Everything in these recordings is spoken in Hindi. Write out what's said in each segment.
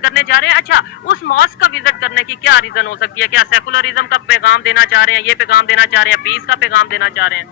करने जा रहे हैं। अच्छा, उस मॉस्क का विजिट करने की क्या रीजन हो सकती है? क्या सेकुलरिज्म का पैगाम देना चाह रहे हैं, ये पैगाम देना चाह रहे हैं, पीस का पैगाम देना चाह रहे हैं?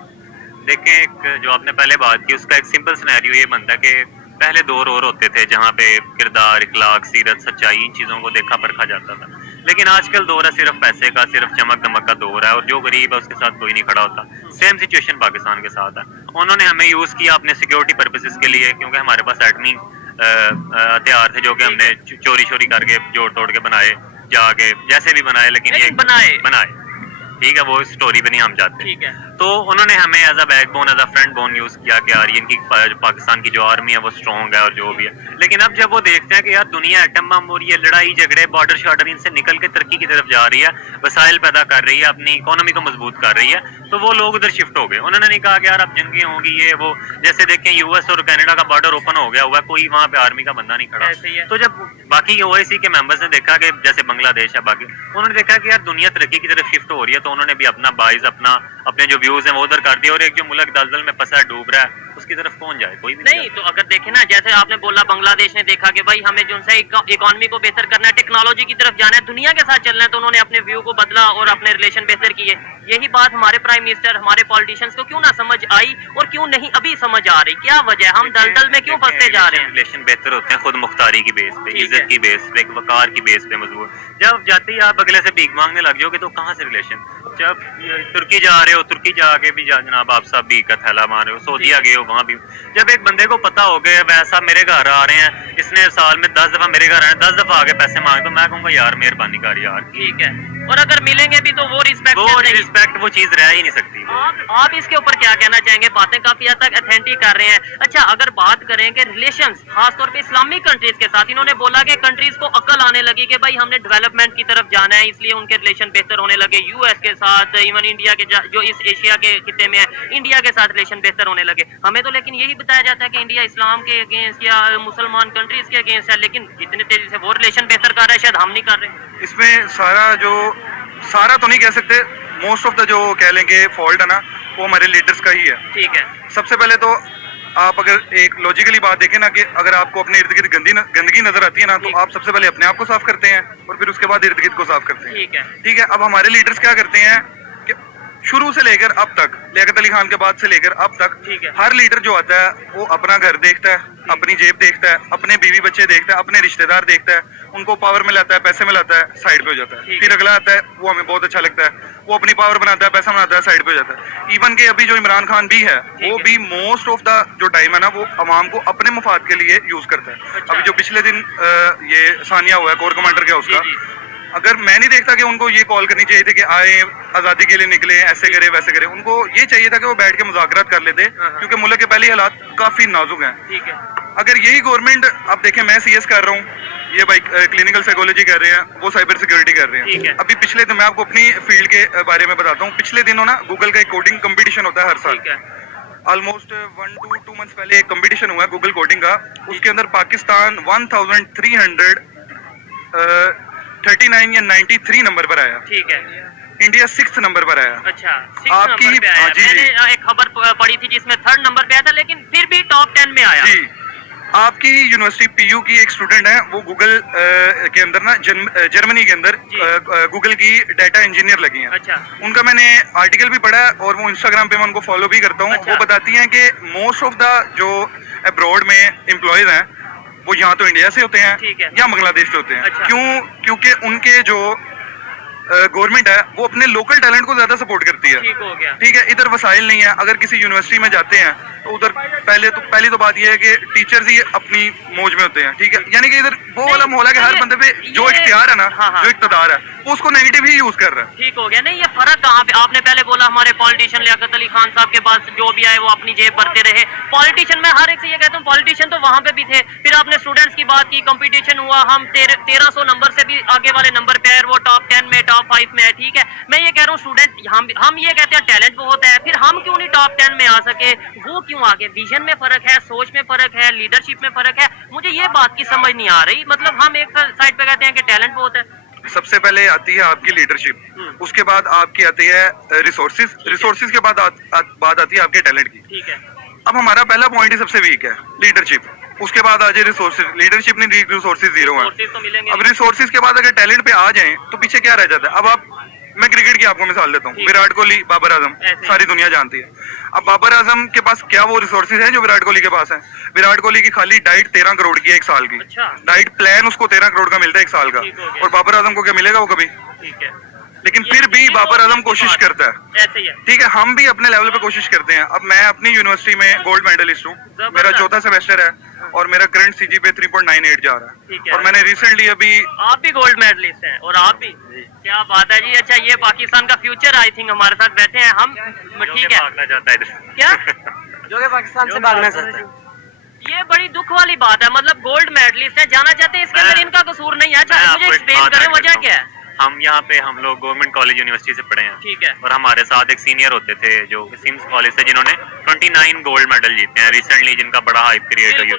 देखें, एक जो आपने पहले बात की उसका एक सिंपल सिनेरियो ये बनता है कि पहले दौर और होते थे जहाँ पे किरदार, इखलाक, सीरत, सच्चाई, इन चीज़ों को देखा परखा जाता था। लेकिन आजकल दौर है सिर्फ पैसे का, सिर्फ चमक दमक का दौर है, और जो गरीब है उसके साथ कोई नहीं खड़ा होता। सेम सिचुएशन पाकिस्तान के साथ है। उन्होंने हमें यूज़ किया अपने सिक्योरिटी पर्पसेस के लिए, क्योंकि हमारे पास एटमी हथियार थे जो कि हमने चोरी चोरी करके जोड़ तोड़ के बनाए, जाके जैसे भी बनाए, लेकिन ये बनाए। ठीक है, वो स्टोरी पे नहीं हम जाते। ठीक है। तो उन्होंने हमें as a backbone, as a front bone use किया कि यार इनकी पाकिस्तान की जो आर्मी है वो स्ट्रॉन्ग है और जो भी है। लेकिन अब जब वो देखते हैं कि यार दुनिया एटम बम और ये लड़ाई झगड़े, बॉर्डर शॉर्डर इनसे निकल के तरक्की की तरफ जा रही है, वसाइल पैदा कर रही है, अपनी इकोनॉमी को मजबूत कर रही है, तो वो लोग उधर शिफ्ट हो गए। उन्होंने नहीं कहा कि यार अब जंगें होंगी ये वो। जैसे देखें यूएस और कनाडा का बॉर्डर ओपन हो गया हुआ, कोई वहां पे आर्मी का बंदा नहीं खड़ा। तो जब बाकी ओआईसी के मेंबर्स ने देखा कि जैसे बांग्लादेश है बाकी, उन्होंने देखा कि यार दुनिया तरक्की की तरफ शिफ्ट हो रही है, तो उन्होंने भी अपना बाइज, अपने जो व्यूज हैं वो उधर कर दिया। और एक जो मुल्क दलदल में फंसा है, डूब रहा है, उसकी तरफ कौन जाए? कोई भी नहीं। तो अगर देखें ना, जैसे आपने बोला बांग्लादेश ने देखा कि भाई हमें जो है इकोनॉमी को बेहतर करना है, टेक्नोलॉजी की तरफ जाना है, दुनिया के साथ चलना है, तो उन्होंने अपने व्यू को बदला और अपने रिलेशन बेहतर किए। यही बात हमारे प्राइम मिनिस्टर, हमारे पॉलिटिशियंस को क्यों ना समझ आई और क्यों नहीं अभी समझ आ रही? क्या वजह है, हम दलदल में क्यों फंसते जा रहे हैं? रिलेशन बेहतर होते हैं खुद मुख्तारी की बेस पे, इज्जत की बेस पे, वकार की बेस पे मजबूत। जब जाते ही आप अगले से भीख मांगने लग जाओगे तो कहाँ से रिलेशन? जब तुर्की जा रहे हो, तुर्की जाके भी जनाब आप सब भीख का थैला मार रहे हो, सऊदीया गए हो वहां भी, जब एक बंदे को पता हो गया वैसा मेरे घर आ रहे हैं, इसने साल में 10 दफा मेरे घर आए, 10 दफा आगे पैसे मांगे, तो मैं कहूंगा यार मेहरबानी कर यार। ठीक है। और अगर मिलेंगे भी तो वो रिस्पेक्ट वो चीज रह ही नहीं सकती। आप इसके ऊपर क्या कहना चाहेंगे? बातें काफी हद तक अथेंटिक कर रहे हैं। अच्छा, अगर बात करें कि रिलेशंस खासतौर पे इस्लामिक कंट्रीज के साथ, इन्होंने बोला कि कंट्रीज को अकल आने लगी कि भाई हमने डेवलपमेंट की तरफ जाना है, इसलिए उनके रिलेशन बेहतर होने लगे। यूएस के साथ, इवन इंडिया के जो इस एशिया के खिते में है, इंडिया के साथ रिलेशन बेहतर होने लगे। हमें तो लेकिन यही बताया जाता है कि इंडिया इस्लाम के अगेंस्ट या मुसलमान कंट्रीज के अगेंस्ट है, लेकिन जितने तेजी से वो रिलेशन बेहतर कर रहा है शायद हम नहीं कर रहे। इसमें सारा तो नहीं कह सकते, मोस्ट ऑफ द जो कह लेंगे फॉल्ट है ना, वो हमारे लीडर्स का ही है। ठीक है। सबसे पहले तो आप अगर एक लॉजिकली बात देखें ना, कि अगर आपको अपने इर्द गिर्द गंदगी नजर आती है ना, तो आप सबसे पहले अपने आप को साफ करते हैं और फिर उसके बाद इर्द गिर्द को साफ करते हैं। ठीक है। अब हमारे लीडर्स क्या करते हैं कि शुरू से लेकर अब तक, लियाकत अली खान के बाद से लेकर अब तक, हर लीडर जो आता है वो अपना घर देखता है, अपनी जेब देखता है, अपने बीवी बच्चे देखता है, अपने रिश्तेदार देखता है, उनको पावर में लाता है, पैसे में लाता है, साइड पे हो जाता है। फिर अगला आता है, वो हमें बहुत अच्छा लगता है, वो अपनी पावर बनाता है, पैसा बनाता है, साइड पे हो जाता है। इवन के अभी जो इमरान खान भी है, वो भी मोस्ट ऑफ द जो टाइम है ना, वो अवाम को अपने मफाद के लिए यूज करता है। अभी जो पिछले दिन ये सानिया हुआ है कोर कमांडर का, उसका अगर मैं नहीं देखता कि उनको ये कॉल करनी चाहिए थी कि आए आजादी के लिए निकले, ऐसे करे वैसे करे, उनको ये चाहिए था कि वो बैठ के मुज़ाकरात कर लेते, क्योंकि मुल्क के पहले हालात काफी नाजुक हैं। ठीक है। अगर यही गवर्नमेंट, आप देखें मैं सीएस कर रहा हूँ, ये भाई क्लिनिकल साइकोलॉजी कर रहे हैं, वो साइबर सिक्योरिटी कर रहे हैं। अभी पिछले दिन मैं आपको अपनी फील्ड के बारे में बताता हूँ, पिछले दिनों ना गूगल का एक कोडिंग कंपटीशन होता है हर साल। ऑलमोस्ट 1 to 2 मंथ्स पहले एक कंपटीशन हुआ है गूगल कोडिंग का। उसके अंदर पाकिस्तान 1339 या 93 नंबर पर आया। ठीक है। इंडिया 6th नंबर पर आया। अच्छा, आपकी नंबर पे आया। मैंने एक खबर पढ़ी थी जिसमें 3rd नंबर पे आया था, लेकिन फिर भी टॉप 10 में आया। जी। आपकी यूनिवर्सिटी पीयू की एक स्टूडेंट है, वो गूगल के अंदर ना जर्मनी के अंदर गूगल की डाटा इंजीनियर लगी हैं। अच्छा। उनका मैंने आर्टिकल भी पढ़ा है और वो इंस्टाग्राम पे मैं उनको फॉलो भी करता हूँ। अच्छा। वो बताती हैं कि मोस्ट ऑफ द जो अब्रॉड में एम्प्लॉयज हैं वो यहाँ तो इंडिया से होते हैं या बांग्लादेश से होते हैं। अच्छा। क्योंकि उनके जो गवर्नमेंट है वो अपने लोकल टैलेंट को ज्यादा सपोर्ट करती है। ठीक हो गया। ठीक है। इधर वसाइल नहीं है। अगर किसी यूनिवर्सिटी में जाते हैं तो उधर पहली तो बात यह है कि टीचर्स ही अपनी मौज में होते हैं। ठीक है। यानी कि इधर वो वाला माहौल है कि हर बंदे पे जो इख्तियार है ना, जो इक़्तिदार है, वो उसको नेगेटिव ही यूज कर रहा है। ठीक हो गया। नहीं, ये फर्क कहाँ पे? आपने पहले बोला हमारे पॉलिटिशियन लियाकत अली खान साहब के पास जो भी आए वो अपनी जेब भरते रहे। पॉलिटिशियन, मैं हर एक से ये कहता हूँ, पॉलिटिशियन तो वहां पे भी थे। फिर आपने स्टूडेंट्स की बात की, कंपटीशन हुआ, हम 1300 नंबर से भी आगे वाले नंबर पे आए, वो टॉप 10 में, टॉप 5 में है। ठीक है। मैं ये कह रहा हूँ स्टूडेंट, हम ये कहते हैं टैलेंट बहुत है, फिर हम क्यों नहीं टॉप 10 में आ सके? वो क्यों आगे? विजन में फर्क है, सोच में फर्क है, लीडरशिप में फर्क है। मुझे ये बात की समझ नहीं आ रही। मतलब हम एक साइड पे कहते हैं कि टैलेंट बहुत है। सबसे पहले आती है आपकी लीडरशिप, उसके बाद आपकी आती है रिसोर्सेज के बाद बात आती है आपके टैलेंट की। ठीक है। अब हमारा पहला पॉइंट ही सबसे वीक है, लीडरशिप। उसके बाद आ जाए रिसोर्सेज, लीडरशिप नहीं, रिसोर्सेज जीरो है। Resources तो मिलेंगे अब रिसोर्सेज के बाद अगर टैलेंट पे आ जाए तो पीछे क्या रह जाता है। अब आप, मैं क्रिकेट की आपको मिसाल देता हूँ, ठीक। विराट कोहली, बाबर आजम, ऐसे ही। सारी दुनिया जानती है। अब बाबर आजम के पास क्या वो रिसोर्सेज है जो विराट कोहली के पास है? विराट कोहली की खाली डाइट 13 करोड़ की है एक साल की। अच्छा। डाइट प्लान उसको 13 करोड़ का मिलता है एक साल का, ठीक हो गया। और बाबर आजम को क्या मिलेगा वो कभी? ठीक है, लेकिन ये- फिर भी ये बाबर तो आजम अच्छी कोशिश बात है। करता है। ऐसे ही है। ठीक है, हम भी अपने लेवल पे कोशिश करते हैं। अब मैं अपनी यूनिवर्सिटी में गोल्ड मेडलिस्ट हूँ, मेरा चौथा सेमेस्टर है और मेरा करंट सीजीपीए 3.98 जा रहा ठीक है। है। और मैंने रिसेंटली अभी आप भी गोल्ड मेडलिस्ट हैं और आप भी, क्या बात है जी। अच्छा, ये पाकिस्तान का फ्यूचर आई थिंक हमारे साथ बैठे हैं हम। ठीक है, भागना चाहता है इधर। क्या जो कि पाकिस्तान से भागना चाहता है। ये बड़ी दुख वाली बात है, मतलब गोल्ड मेडलिस्ट है, जाना चाहते हैं, इसके अंदर इनका कसूर नहीं है। मैं अच्छा, मुझे आपको एक एक्सप्लेन बात करें ऐड वजह करता क्या है? हूँ। हम यहाँ पे हम लोग गवर्नमेंट कॉलेज यूनिवर्सिटी से पढ़े हैं, ठीक है। और हमारे साथ एक सीनियर होते थे जो सिम्स कॉलेज से, जिन्होंने 29 गोल्ड मेडल जीते हैं रिसेंटली, जिनका बड़ा हाइप क्रिएट हुई है।